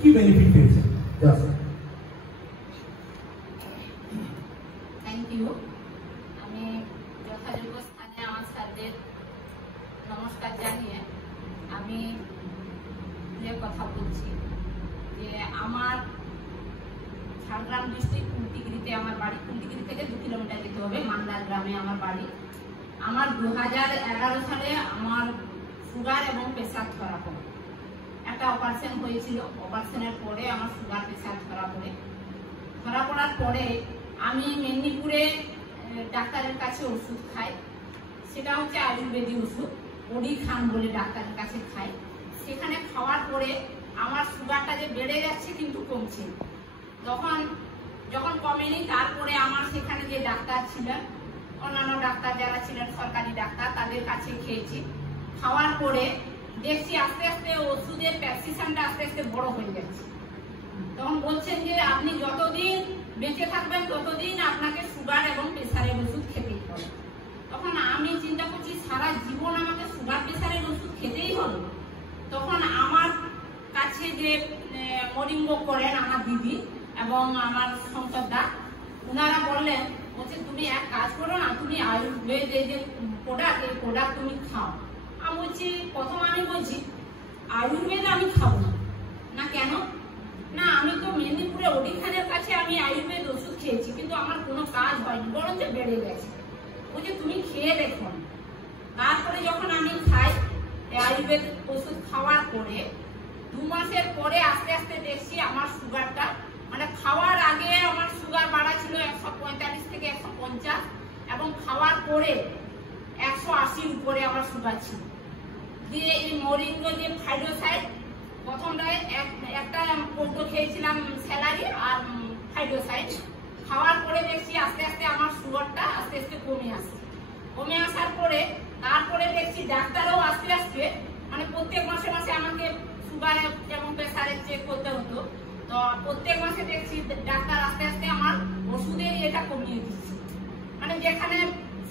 কি বেনিফিট পেয়েছেন? Thank you. আমি যথাযোগ্য স্থানে আমার স্যারদের নমস্কার জানিয়ে আমি যে কথা বলছি যে আমার ঝাড়গ্রাম ডিস্ট্রিক্ট কুলটিগিরিতে আমার বাড়ি। কুলটিগিরি থেকে 2 কিলোমিটার যেতে হবে, মান্দার গ্রামে আমার বাড়ি। আমার 2011 সালে আমার সুগার এবং প্রেসার ধরা পড়ে। একটা অপারেশন হয়েছিল, অপারেশনের পরে আমার সুগার প্রেসার ধরা পড়ার পরে আমি মেদিনীপুরে ডাক্তারের কাছে ওষুধ খাই। সেটা হচ্ছে আয়ুর্বেদিক ওষুধ, ওডি খান বলে ডাক্তারের কাছে খাই। সেখানে খাওয়ার পরে আমার সুগারটা যে বেড়ে যাচ্ছে কিন্তু কমছে। যখন কমেনি, তারপরে আমার সেখানে যে ডাক্তার ছিলেন, অন্যান্য ডাক্তার যারা ছিলেন সরকারি ডাক্তার, তাদের কাছে খেয়েছি। খাওয়ার পরে দেখছি আস্তে আস্তে ওষুধের প্রেসক্রিপশনটা আস্তে আস্তে বড় হয়ে যাচ্ছে। তখন বলছেন যে আপনি যতদিন বেঁচে থাকবেন ততদিন আপনাকে সুগার এবং প্রেসারের ওষুধ খেতেই হবে। তখন আমি চিন্তা করছি সারা জীবন আমাকে সুগার প্রেসারের ওষুধ খেতেই হবে। তখন আমার কাছে যে মরিঙ্গ করেন আমার দিদি এবং আমার সংসদদা, ওনারা বললেন বলছে তুমি এক কাজ করো না, তুমি আয়ুর্বেদ এই যে প্রোডাক্ট, এই প্রোডাক্ট তুমি খাও। আমি বলছি, প্রথম আমি বলছি আয়ুর্বেদ আমি খাবো না। কেন না, আমি তো মেদিনীপুরে ওডি খানের কাছে আমি আয়ুর্বেদ ওষুধ খেয়েছি, কিন্তু আমার কোনো কাজ হয়নি, বরঞ্চ বেড়ে গেছে। বলছে তুমি খেয়ে দেখো। তারপরে যখন আমি খাই আয়ুর্বেদ ওষুধ খাওয়ার পরে 2 মাসের পরে আস্তে আস্তে দেখছি আমার সুগারটা, মানে খাওয়ার আগে আমার সুগার বাড়া ছিল 145 থেকে 150, এবং খাওয়ার পরে 180 উপরে আমার সুগার ছিল। দিয়ে এই মরিঙ্গ যে ফাইডোসাইড, প্রথমটায় একটা পদ্ম খেয়েছিলাম স্যালারি আর ফাইডোসাইড, খাওয়ার পরে দেখছি আস্তে আস্তে আমার সুগারটা আস্তে আস্তে কমে আসার পরে তারপরে দেখছি ডাক্তারও আস্তে আস্তে, মানে প্রত্যেক মাসে মাসে আমাকে সুগার এবং প্রেসারে চেক করতে হতো। তো প্রত্যেক মাসে দেখছি ডাক্তার আস্তে আস্তে আমার ওষুধের এটা কমিয়ে দিচ্ছে। মানে যেখানে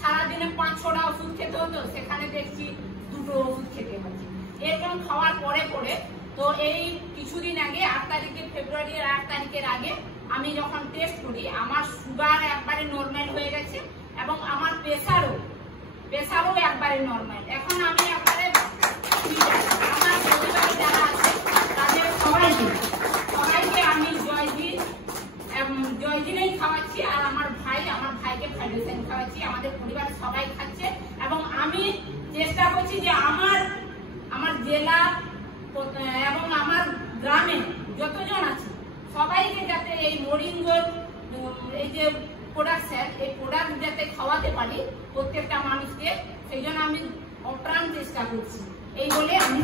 সারাদিনে 5-6টা ওষুধ খেতে হতো, সেখানে দেখছি 2টো ওষুধ খেতে হচ্ছে। এরকম খাওয়ার পরে তো এই কিছুদিন আগে 8 তারিখে, ফেব্রুয়ারির 8 তারিখের আগে আমি যখন টেস্ট করি, আমার সুগার একবারে নর্মাল হয়ে গেছে এবং আমার প্রেসারও একবারে নর্মাল। এখন আমি একবারে আমার পরিবারে যারা আছে তাদের সবাইকে আমি জয়দিনেই খাওয়াচ্ছি, আর আমার ভাইকে ফাইডোসাইন খাওয়াচ্ছি। আমাদের পরিবারের সবাই খাচ্ছে এবং আমি চেষ্টা করছি যে আমার জেলা এবং আমার গ্রামে যতজন আছে সবাইকে যাতে এই মরিঙ্গর এই যে প্রোডাক্ট, এই প্রোডাক্ট যাতে খাওয়াতে পারি প্রত্যেকটা মানুষকে, সেই জন্য আমি অপ্রাণ চেষ্টা করছি। এই বলে আমি